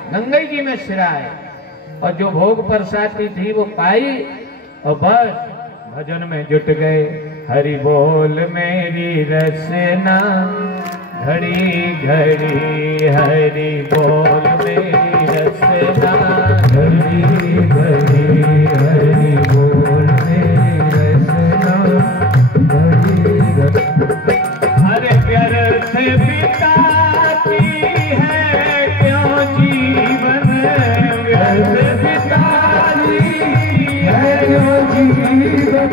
गंगा जी में सिराए और जो भोग प्रसादी थी वो पाई और बस भजन में जुट गए। हरि बोल मेरी रसना घड़ी घड़ी, हरि बोल मेरी रसना घड़ी घड़ी, हरि बोल मेरी रसना घड़ी घड़ी। हरे व्यर्थ बिताती है क्यों जीवन, व्यर्थ बिताती है क्यों जीवन,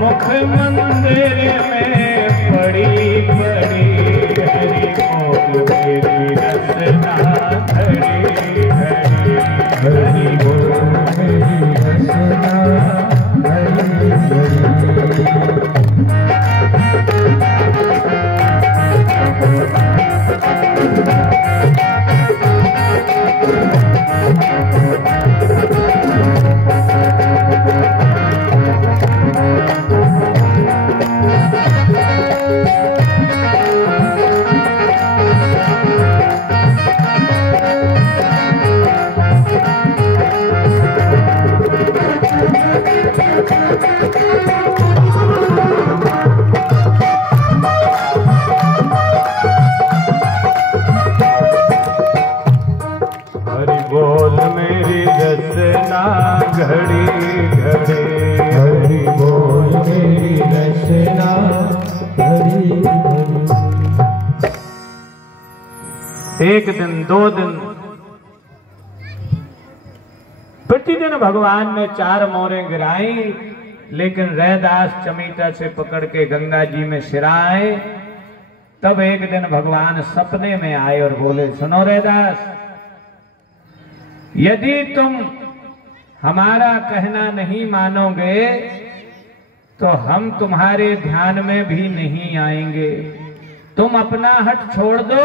मुख मंदिर में पड़ी पड़ी, हरि बोल मेरी रसना घड़ी घड़ी, हरि बोल मेरी रसना घड़ी घड़ी। घड़ी घड़ी, हरि बोल मेरी रसना घड़ी घड़ी। एक दिन दो दिन प्रतिदिन भगवान ने 4 मोहरें गिराई, लेकिन रैदास चमीटा से पकड़ के गंगा जी में सिराए। तब एक दिन भगवान सपने में आए और बोले, सुनो रैदास, यदि तुम हमारा कहना नहीं मानोगे तो हम तुम्हारे ध्यान में भी नहीं आएंगे। तुम अपना हट छोड़ दो,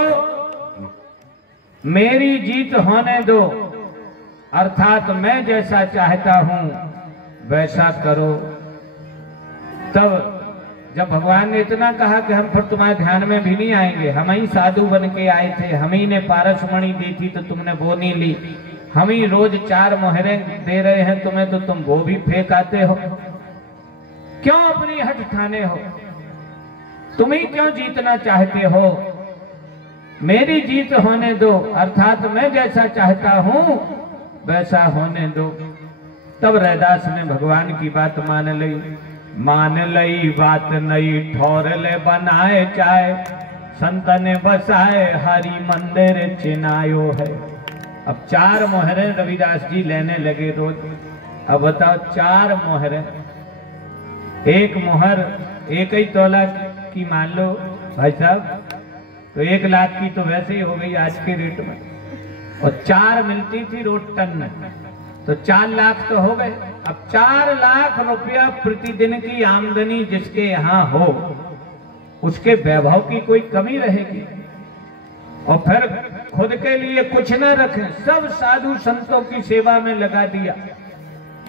मेरी जीत होने दो, अर्थात मैं जैसा चाहता हूं वैसा करो। तब जब भगवान ने इतना कहा कि हम फिर तुम्हारे ध्यान में भी नहीं आएंगे, हम ही साधु बन के आए थे, हम ही ने पारसमणि दी थी तो तुमने वो नहीं ली, हम ही रोज 4 मोहरें दे रहे हैं तुम्हें तो तुम वो भी फेंक आते हो, क्यों अपनी हट ठाने हो, तुम ही क्यों जीतना चाहते हो, मेरी जीत होने दो, अर्थात मैं जैसा चाहता हूं वैसा होने दो। तब रैदास ने भगवान की बात मान लई बात नई, ठौर ले बनाए चाहे, संत ने बसाए हरि मंदिर चिनायो है। अब 4 मोहरें रविदास जी लेने लगे रोज। अब बताओ 4 मोहरें, एक मोहर 1 ही तोला की मान लो भाई साहब, तो 1 लाख की तो वैसे ही हो गई आज के रेट में, और 4 मिलती थी रोज टन में, तो 4 लाख तो हो गए। अब 4 लाख रुपया प्रतिदिन की आमदनी जिसके यहाँ हो उसके वैभव की कोई कमी रहेगी? और फिर खुद के लिए कुछ न रखें, सब साधु संतों की सेवा में लगा दिया,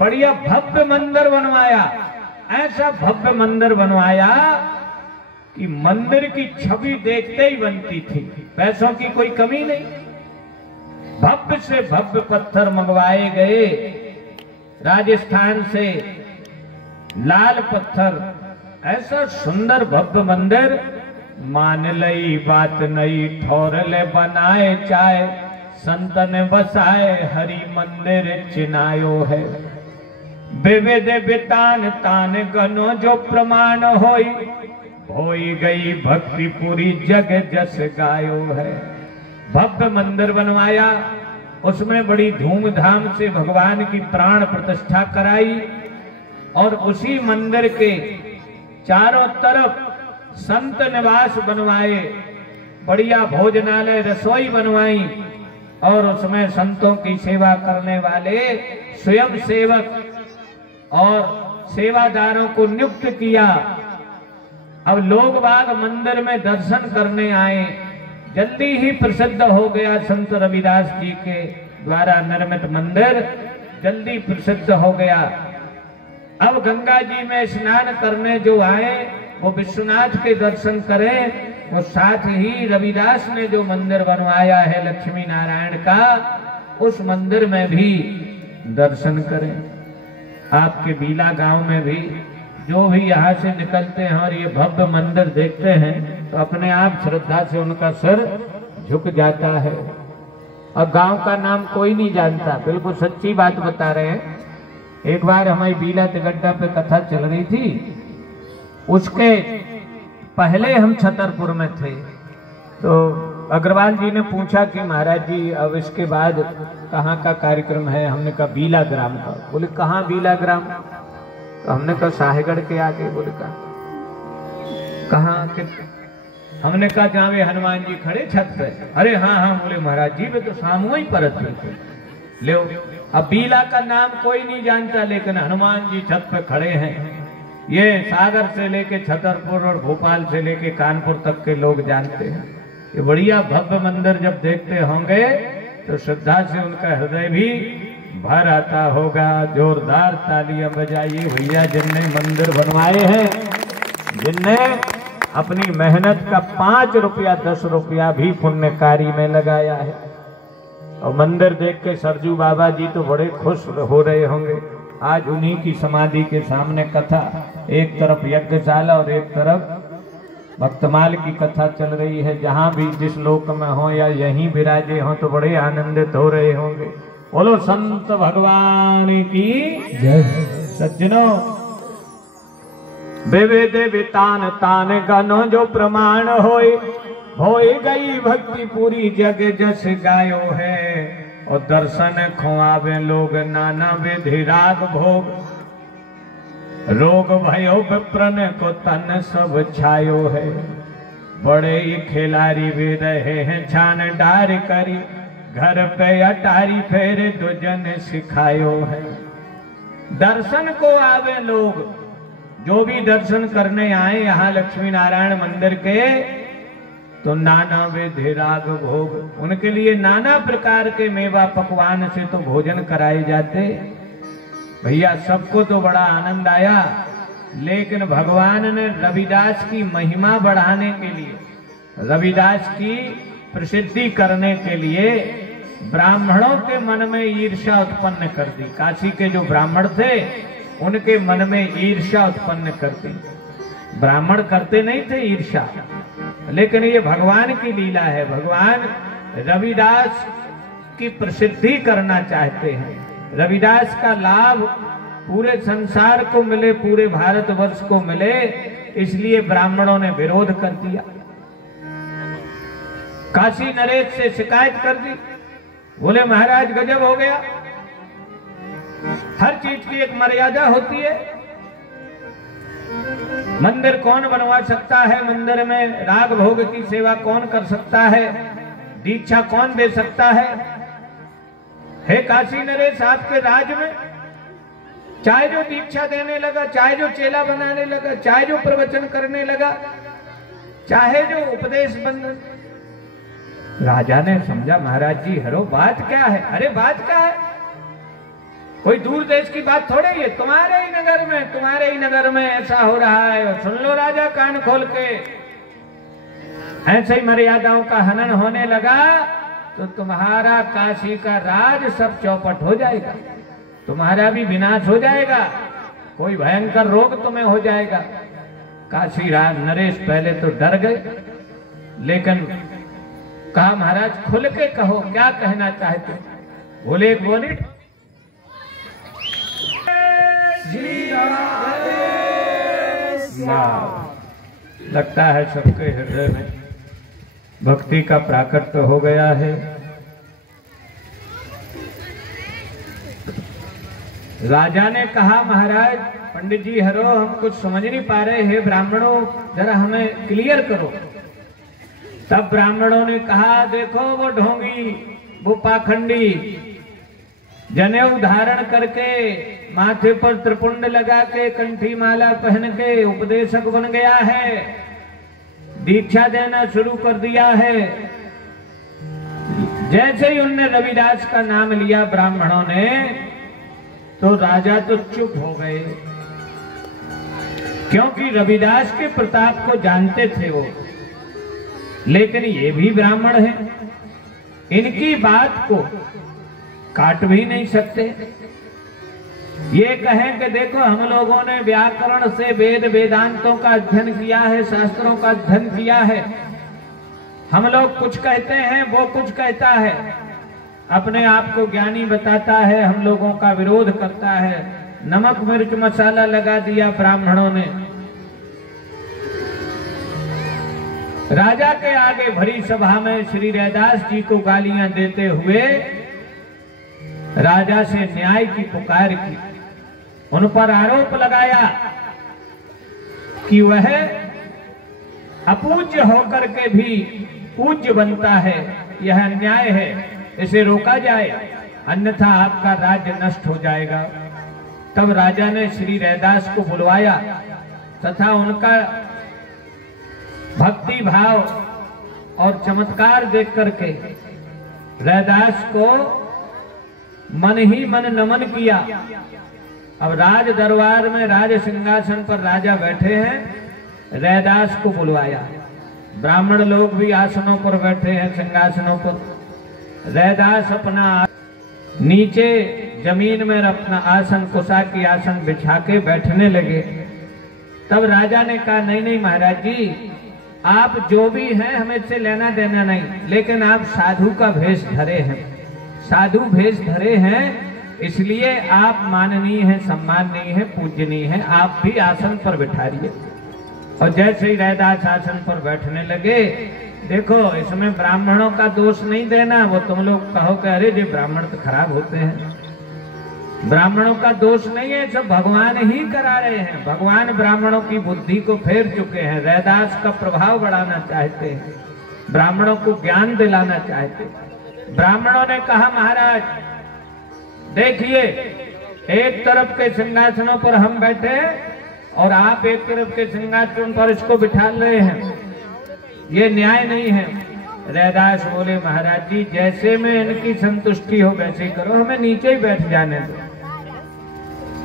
बढ़िया भव्य मंदिर बनवाया, ऐसा भव्य मंदिर बनवाया कि मंदिर की छवि देखते ही बनती थी, पैसों की कोई कमी नहीं। भव्य से भव्य पत्थर मंगवाए गए राजस्थान से, लाल पत्थर, ऐसा सुंदर भव्य मंदिर। मान लई बात नई, ठौर ले बनाए चाहे, संत ने बसाए हरि मंदिर चिनायो है। विविध बितान तान गनो जो प्रमाण होई गई भक्ति पूरी जग जस गायो है। भव्य मंदिर बनवाया, उसमें बड़ी धूमधाम से भगवान की प्राण प्रतिष्ठा कराई, और उसी मंदिर के चारों तरफ संत निवास बनवाए, बढ़िया भोजनालय रसोई बनवाई, और उसमें संतों की सेवा करने वाले स्वयं सेवक और सेवादारों को नियुक्त किया। अब लोग बाग मंदिर में दर्शन करने आए। जल्दी ही प्रसिद्ध हो गया संत रविदास जी के द्वारा निर्मित मंदिर, जल्दी प्रसिद्ध हो गया। अब गंगा जी में स्नान करने जो आए वो विश्वनाथ के दर्शन करें वो साथ ही रविदास ने जो मंदिर बनवाया है लक्ष्मी नारायण का, उस मंदिर में भी दर्शन करें। आपके बीला गांव में भी जो भी यहाँ से निकलते हैं और ये भव्य मंदिर देखते हैं तो अपने आप श्रद्धा से उनका सिर झुक जाता है। और गांव का नाम कोई नहीं जानता, बिल्कुल सच्ची बात बता रहे हैं। एक बार हमारी बीला तिगड्डा पे कथा चल रही थी, उसके पहले हम छतरपुर में थे, तो अग्रवाल जी ने पूछा कि महाराज जी अब इसके बाद कहाँ का कार्यक्रम है? हमने कहा बीला ग्राम का। बोले कहाँ बीला ग्राम? तो हमने कहा साहेगढ़ के आगे। बोले कहाँ? हमने कहा जहाँ वे हनुमान जी खड़े छत पे। अरे हाँ हाँ। बोले महाराज जी वे तो सामूहिक परत पे ले। अब बीला का नाम कोई नहीं जानता, लेकिन हनुमान जी छत पे खड़े हैं। ये सागर से लेके छतरपुर और भोपाल से लेके कानपुर तक के लोग जानते हैं। ये बढ़िया भव्य मंदिर जब देखते होंगे तो श्रद्धा से उनका हृदय भी भर आता होगा। जोरदार तालियां बजाइए भैया जिनने मंदिर बनवाए हैं, जिनने अपनी मेहनत का 5 रुपया 10 रुपया भी पुण्य कार्य में लगाया है। और मंदिर देख के सरजू बाबा जी तो बड़े खुश हो रहे होंगे। आज उन्हीं की समाधि के सामने कथा, एक तरफ यज्ञशाला और एक तरफ भक्तमाल की कथा चल रही है। जहां भी जिस लोक में हो या यहीं विराजे हो तो बड़े आनंदित हो रहे होंगे। बोलो संत भगवान की जय। सज्जनों, विविध वितान तान गनो जो प्रमाण होए गई भक्ति पूरी जग जस गायो है। और दर्शन खुआवे लोग नाना विधि राग भोग। रोग भयो विप्रन को तन सब छायो है। बड़े ही खिलाड़ी भी रहे हैं छान डार करी। घर पे अटारी फेरे तो जन सिखायो है। दर्शन को आवे लोग, जो भी दर्शन करने आए यहाँ लक्ष्मी नारायण मंदिर के, तो नाना विधि राग भोग, उनके लिए नाना प्रकार के मेवा पकवान से तो भोजन कराए जाते। भैया सबको तो बड़ा आनंद आया, लेकिन भगवान ने रविदास की महिमा बढ़ाने के लिए, रविदास की प्रसिद्धि करने के लिए ब्राह्मणों के मन में ईर्ष्या उत्पन्न कर दी। काशी के जो ब्राह्मण थे उनके मन में ईर्ष्या उत्पन्न कर दी। ब्राह्मण करते नहीं थे ईर्ष्या, लेकिन ये भगवान की लीला है। भगवान रविदास की प्रसिद्धि करना चाहते हैं। रविदास का लाभ पूरे संसार को मिले, पूरे भारतवर्ष को मिले, इसलिए ब्राह्मणों ने विरोध कर दिया। काशी नरेश से शिकायत कर दी। बोले महाराज गजब हो गया, हर चीज की एक मर्यादा होती है। मंदिर कौन बनवा सकता है? मंदिर में राग भोग की सेवा कौन कर सकता है? दीक्षा कौन दे सकता है? हे काशी नरेश, आपके राज में चाहे जो दीक्षा देने लगा, चाहे जो चेला बनाने लगा, चाहे जो प्रवचन करने लगा, चाहे जो उपदेश बंद। राजा ने समझा महाराज जी हरो बात क्या है? अरे बात क्या है, कोई दूर देश की बात थोड़े ही है, तुम्हारे ही नगर में ऐसा हो रहा है। सुन लो राजा कान खोल के, ऐसे ही मर्यादाओं का हनन होने लगा तो तुम्हारा काशी का राज सब चौपट हो जाएगा, तुम्हारा भी विनाश हो जाएगा, कोई भयंकर रोग तुम्हें हो जाएगा। काशी राज नरेश पहले तो डर गए, लेकिन कहा महाराज खुल के कहो क्या कहना चाहते। बोले बोले लगता है सबके हृदय में भक्ति का प्राकट्य हो गया है। राजा ने कहा महाराज पंडित जी हरो हम कुछ समझ नहीं पा रहे हैं, ब्राह्मणों जरा हमें क्लियर करो। तब ब्राह्मणों ने कहा देखो वो ढोंगी, वो पाखंडी जनेऊ धारण करके, माथे पर त्रिपुंड लगा के, कंठी माला पहन के उपदेशक बन गया है, दीक्षा देना शुरू कर दिया है। जैसे ही उनने रविदास का नाम लिया ब्राह्मणों ने, तो राजा तो चुप हो गए, क्योंकि रविदास के प्रताप को जानते थे वो। लेकिन ये भी ब्राह्मण है, इनकी बात को काट भी नहीं सकते। ये कहें कि देखो हम लोगों ने व्याकरण से वेद वेदांतों का अध्ययन किया है, शास्त्रों का अध्ययन किया है, हम लोग कुछ कहते हैं वो कुछ कहता है, अपने आप को ज्ञानी बताता है, हम लोगों का विरोध करता है। नमक मिर्च मसाला लगा दिया ब्राह्मणों ने। राजा के आगे भरी सभा में श्री रैदास जी को गालियां देते हुए राजा से न्याय की पुकार की, उन पर आरोप लगाया कि वह अपूज्य होकर के भी पूज्य बनता है, यह अन्याय है, इसे रोका जाए, अन्यथा आपका राज्य नष्ट हो जाएगा। तब राजा ने श्री रैदास को बुलवाया तथा उनका भक्ति भाव और चमत्कार देख करके रैदास को मन ही मन नमन किया। अब राज दरबार में राज सिंहासन पर राजा बैठे हैं, रैदास को बुलवाया, ब्राह्मण लोग भी आसनों पर बैठे हैं, सिंहासनों पर। रैदास अपना नीचे जमीन में अपना आसन, कुशा की आसन बिछा के बैठने लगे। तब राजा ने कहा, नहीं नहीं महाराज जी, आप जो भी हैं हमें इससे लेना देना नहीं, लेकिन आप साधु का भेष धरे हैं, साधु भेष धरे हैं, इसलिए आप माननीय हैं, सम्माननीय हैं, पूजनीय हैं, आप भी आसन पर बिठाइए। और जैसे ही रैदास आसन पर बैठने लगे, देखो इसमें ब्राह्मणों का दोष नहीं देना, वो तुम लोग कहो कि अरे जी ब्राह्मण तो खराब होते हैं, ब्राह्मणों का दोष नहीं है, सब भगवान ही करा रहे हैं। भगवान ब्राह्मणों की बुद्धि को फेर चुके हैं, रैदास का प्रभाव बढ़ाना चाहते हैं, ब्राह्मणों को ज्ञान दिलाना चाहते हैं। ब्राह्मणों ने कहा, महाराज देखिए, एक तरफ के सिंहासनों पर हम बैठे और आप एक तरफ के सिंहासन पर इसको बिठा रहे हैं, ये न्याय नहीं है। रैदास बोले, महाराज जी जैसे में इनकी संतुष्टि हो वैसे ही करो, हमें नीचे ही बैठ जाने दो।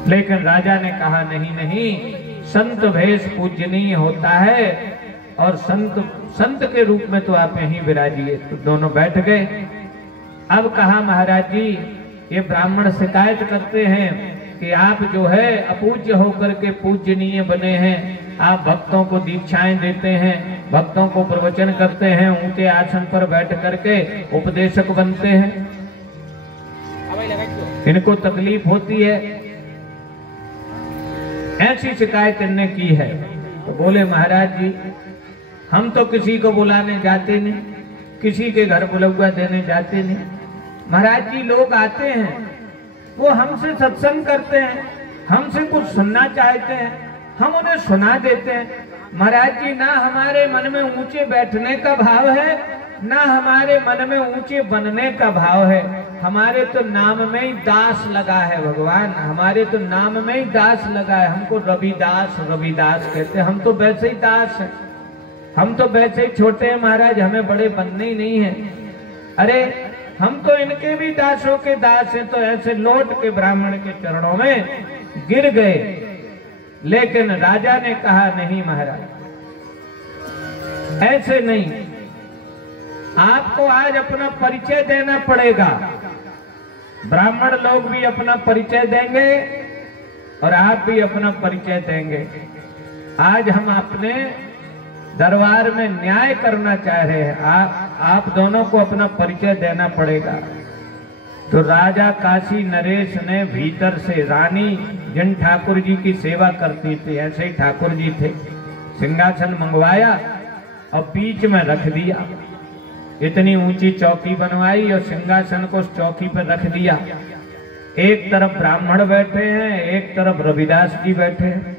लेकिन राजा ने कहा, नहीं नहीं, संत भेष पूजनीय होता है और संत के रूप में तो आप यहीं विराजिए। तो दोनों बैठ गए। अब कहा, महाराज जी ये ब्राह्मण शिकायत करते हैं कि आप जो है अपूज्य होकर के पूजनीय बने हैं, आप भक्तों को दीक्षाएं देते हैं, भक्तों को प्रवचन करते हैं, ऊंचे आसन पर बैठ करके उपदेशक बनते हैं, इनको तकलीफ होती है, ऐसी शिकायत इनने की है। तो बोले, महाराज जी हम तो किसी को बुलाने जाते नहीं, किसी के घर बुलौआ देने जाते नहीं। महाराज जी लोग आते हैं, वो हमसे सत्संग करते हैं, हमसे कुछ सुनना चाहते हैं, हम उन्हें सुना देते हैं। महाराज जी ना हमारे मन में ऊंचे बैठने का भाव है, ना हमारे मन में ऊंचे बनने का भाव है, हमारे तो नाम में ही दास लगा है भगवान, हमारे तो नाम में ही दास लगा है। हमको रविदास रविदास कहते हैं, हम तो वैसे ही दास हैं, हम तो वैसे ही छोटे हैं महाराज, हमें बड़े बनने ही नहीं है। अरे हम तो इनके भी दासों के दास हैं। तो ऐसे लौट के ब्राह्मण के चरणों में गिर गए। लेकिन राजा ने कहा, नहीं महाराज ऐसे नहीं, आपको आज अपना परिचय देना पड़ेगा। ब्राह्मण लोग भी अपना परिचय देंगे और आप भी अपना परिचय देंगे। आज हम अपने दरबार में न्याय करना चाह रहे हैं, आप दोनों को अपना परिचय देना पड़ेगा। तो राजा काशी नरेश ने भीतर से, रानी जिन ठाकुर जी की सेवा करती थी ऐसे ही ठाकुर जी थे, सिंहासन मंगवाया और बीच में रख दिया। इतनी ऊंची चौकी बनवाई और सिंहासन को उस चौकी पर रख दिया। एक तरफ ब्राह्मण बैठे हैं, एक तरफ रविदास जी बैठे हैं।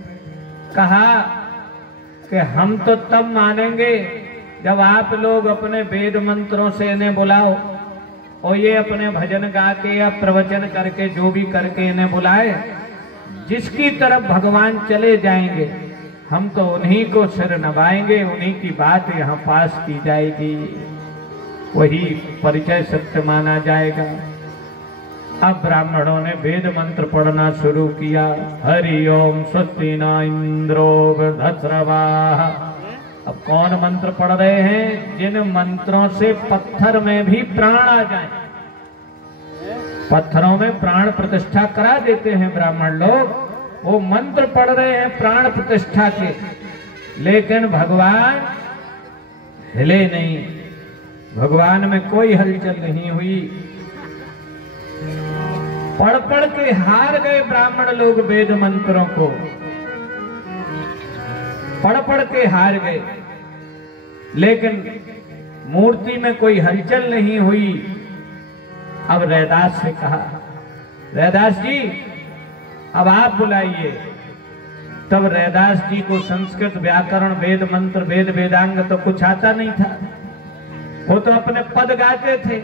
कहा कि हम तो तब मानेंगे जब आप लोग अपने वेद मंत्रों से इन्हें बुलाओ और ये अपने भजन गा के या प्रवचन करके जो भी करके इन्हें बुलाए, जिसकी तरफ भगवान चले जाएंगे हम तो उन्हीं को सिर नवाएंगे, उन्हीं की बात यहाँ पास की जाएगी, वही परिचय सत्य माना जाएगा। अब ब्राह्मणों ने वेद मंत्र पढ़ना शुरू किया। हरि ओम स्वस्ति न इंद्रो वृद्धश्रवाः अब कौन मंत्र पढ़ रहे हैं? जिन मंत्रों से पत्थर में भी प्राण आ जाए, पत्थरों में प्राण प्रतिष्ठा करा देते हैं ब्राह्मण लोग, वो मंत्र पढ़ रहे हैं प्राण प्रतिष्ठा के, लेकिन भगवान हिले नहीं, भगवान में कोई हलचल नहीं हुई। पढ़ पढ़ के हार गए ब्राह्मण लोग वेद मंत्रों को, पढ़ पढ़ के हार गए, लेकिन मूर्ति में कोई हलचल नहीं हुई। अब रैदास से कहा, रैदास जी अब आप बुलाइए। तब रैदास जी को संस्कृत व्याकरण वेद मंत्र वेद वेदांग तो कुछ आता नहीं था, वो तो अपने पद गाते थे।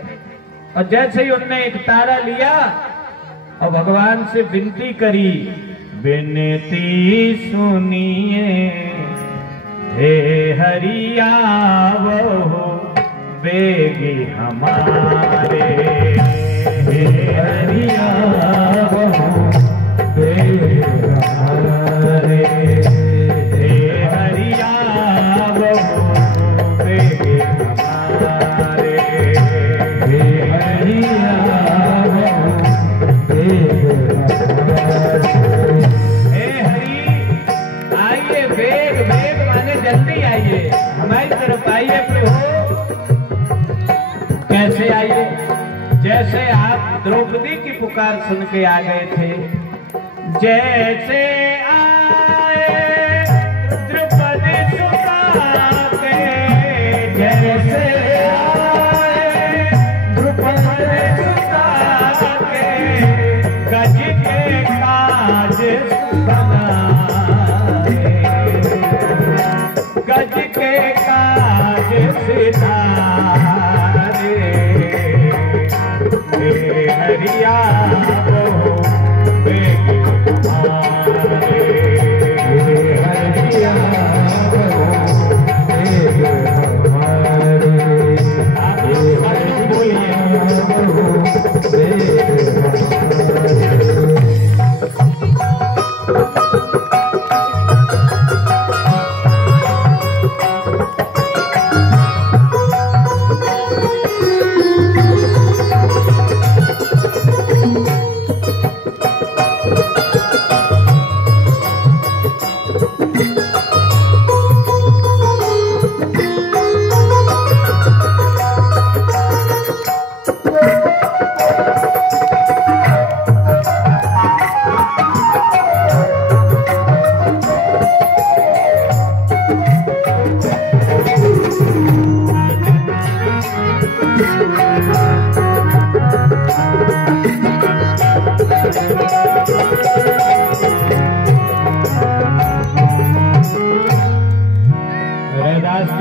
और जैसे ही उनने एक तारा लिया और भगवान से विनती करी, विनती सुनिए हे हरिया वो बेगी हमारे, हे हरिया वो बेगी हमारे, हे हरिया वो बेगी हमारे, हे हरिया वो बेगी हमारे। हे हरि आइए, वेग वेग माने जल्दी आइए, हमारी तरफ आइए प्रभु। कैसे आइए? जैसे आप द्रौपदी की पुकार सुन के आ गए थे, जैसे आए द्रौपदी सुता के, जैसे आए द्रौपदी सुता के, गज के काज बनाए, गज के काज सिधारे, हरिया वो बेगी हमारे, हरिया वो बेगी हमारे, आप बोलिए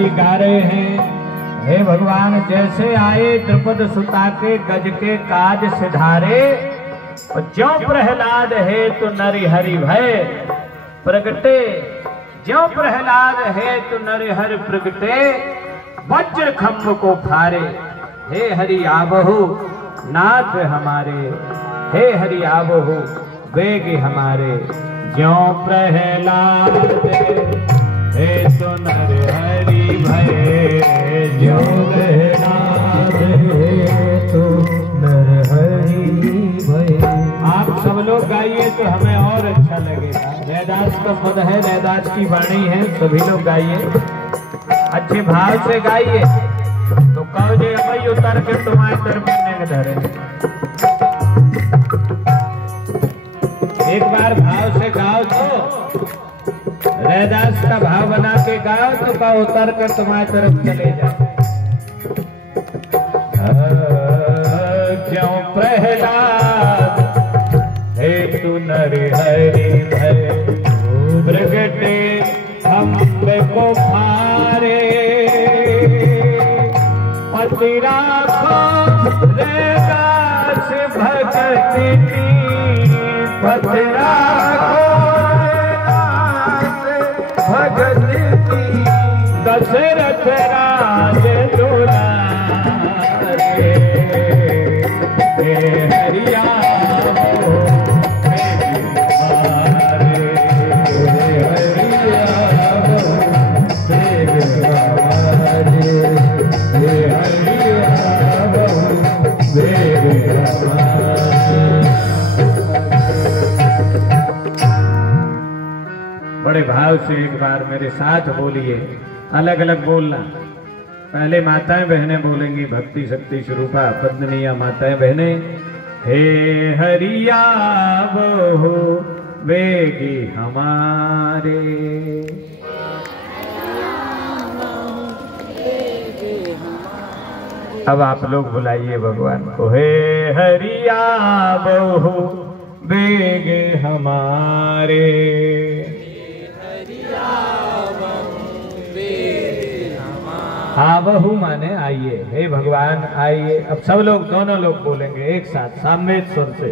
गा रहे हैं, हे भगवान जैसे आए द्रुपद सुता के गज के काज सिधारे, और ज्यों प्रहलाद है तो नरि हरि भय प्रगटे, ज्यों प्रहलाद है तो नरि हरि प्रगटे, वज्र खंभ को फारे, हे हरि आवहु नाथ हमारे, हे हरि आवहु वेग हमारे, ज्यों प्रहलाद हे तो नर हरि भय, ज्यों प्रहलाद हे तो नर हरि भय। आप सब लोग गाइए तो हमें और अच्छा लगेगा। रैदास का पद है, रैदास की वाणी है, सभी लोग गाइए, अच्छे भाव से गाइए। तो कहो जे अबई उतर के तुम्हारे तरफ धरे, एक बार भाव से गाओ तो रैदास का भाव बना के गाओ तो का उतर कर तुम्हारी तरफ चले जाए। क्यों प्रहलाद हे तू नर हरि भय प्रगटे हम को फारे, पति राखो रैदास भगति की, पति राखो भगति की, दशरथ राज दुलारे, हरिया वो बेगी हमारे, हरिया वो बेगी भाव से एक बार मेरे साथ बोलिए, अलग अलग बोलना। पहले माताएं बहनें बोलेंगी, भक्ति शक्ति स्वरूपा पद्मनिया माताएं बहनें। हे हरिया बहु वेगी हमारे, अब आप लोग बुलाइए भगवान को। हे हरिया बहु वेगे हमारे, आवहु माने आइए, हे भगवान आइए। अब सब लोग, दोनों लोग बोलेंगे एक साथ सामवेद स्वर से।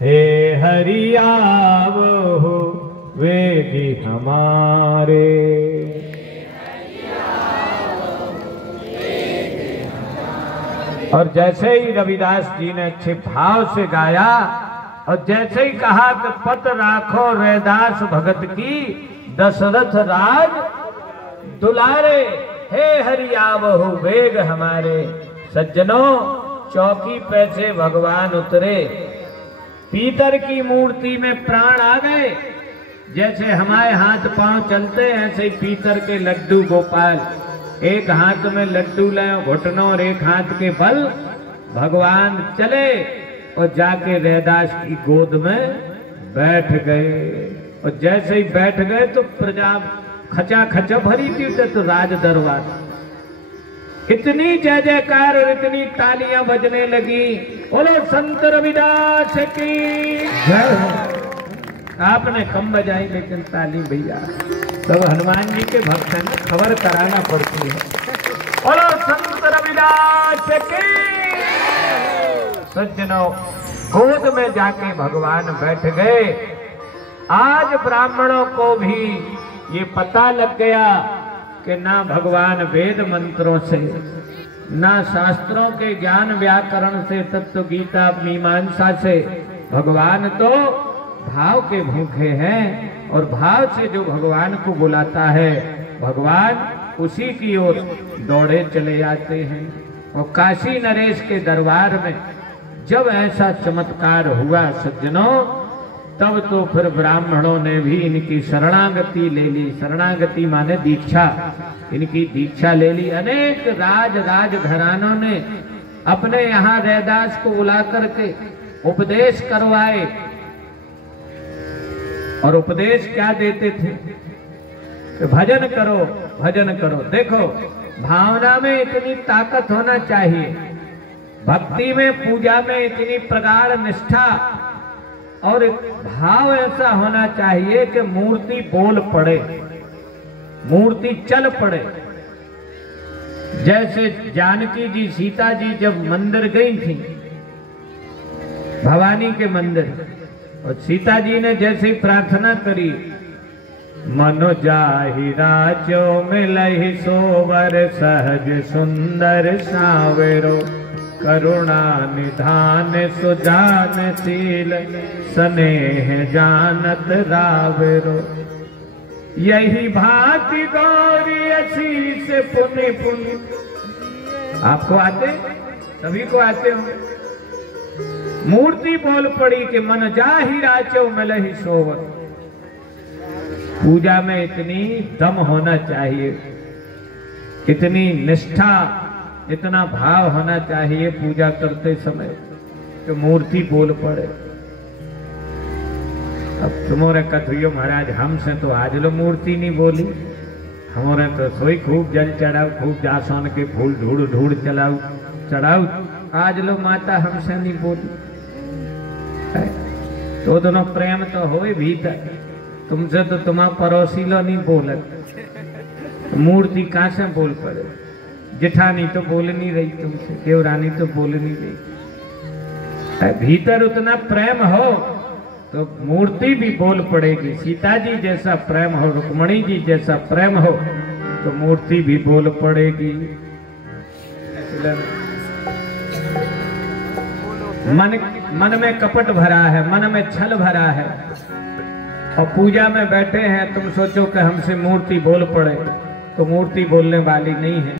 हे हरि आवहु वेगी हमारे, और जैसे ही रविदास जी ने अच्छे भाव से गाया और जैसे ही कहा कि पत राखो रैदास भगत की, दशरथ राज दुलारे, हे हरि आवहु वेग हमारे। सज्जनों, चौकी पे से भगवान उतरे, पीतर की मूर्ति में प्राण आ गए। जैसे हमारे हाथ पांव चलते हैं ऐसे ही पीतर के लड्डू गोपाल, एक हाथ में लड्डू ले घुटनों और एक हाथ के बल भगवान चले और जाके रैदास की गोद में बैठ गए। और जैसे ही बैठ गए तो प्रजा खचा खचा भरी थी, तो राज दरबार इतनी जय जयकार और इतनी तालियां बजने लगी। बोलो संत रविदास की जय। आपने कम बजाई लेकिन ताली भैया सब हनुमान जी के भक्त हैं, खबर कराना पड़ती है। बोलो संत रविदास की। सज्जनों, गोद में जाके भगवान बैठ गए। आज ब्राह्मणों को भी ये पता लग गया कि ना भगवान वेद मंत्रों से, ना शास्त्रों के ज्ञान व्याकरण से, तत्व गीता मीमांसा से, भगवान तो भाव के भूखे हैं। और भाव से जो भगवान को बुलाता है, भगवान उसी की ओर दौड़े चले जाते हैं। और काशी नरेश के दरबार में जब ऐसा चमत्कार हुआ सज्जनों, तब तो फिर ब्राह्मणों ने भी इनकी शरणागति ले ली। शरणागति माने दीक्षा, इनकी दीक्षा ले ली। अनेक राज घरानों ने अपने यहाँ रैदास को बुला करके उपदेश करवाए। और उपदेश क्या देते थे? भजन करो, भजन करो। देखो, भावना में इतनी ताकत होना चाहिए, भक्ति में पूजा में इतनी प्रगाढ़ निष्ठा और भाव ऐसा होना चाहिए कि मूर्ति बोल पड़े, मूर्ति चल पड़े। जैसे जानकी जी, सीता जी जब मंदिर गई थी, भवानी के मंदिर, और सीता जी ने जैसे ही प्रार्थना करी, मनो जाहि राजो मिलहि सोवर, सहज सुंदर सावेरो, करुणा निधान सुजान शील, स्नेह जानत रावेरो। यही भांति गौरी असीस पुण्य पुण्य। आपको आते, सभी को आते होंगे। मूर्ति बोल पड़ी कि मन जाहि राचो मिलहि सोवर। पूजा में इतनी दम होना चाहिए, इतनी निष्ठा, इतना भाव होना चाहिए पूजा करते समय कि मूर्ति बोल पड़े। अब तुम्हारे कथियो महाराज, हमसे तो आज लो मूर्ति नहीं बोली, हमारे तो सोई खूब जल चढ़ाओ, खूब जासन के फूल ढूंढ ढूंढ चढ़ाओ, आज लो माता हमसे नहीं बोली। तो दोनों प्रेम तो होए भीतर, तुमसे तो तुम्हारा पड़ोसी लो नहीं बोलत, तो मूर्ति कहां से बोल पड़े? जेठानी तो बोल नहीं रही तुमसे, देवरानी तो बोल नहीं रही। भीतर उतना प्रेम हो तो मूर्ति भी बोल पड़ेगी। सीता जी जैसा प्रेम हो, रुक्मणी जी जैसा प्रेम हो तो मूर्ति भी बोल पड़ेगी। मन में कपट भरा है, मन में छल भरा है, और पूजा में बैठे हैं, तुम सोचो कि हमसे मूर्ति बोल पड़े, तो मूर्ति बोलने वाली नहीं है।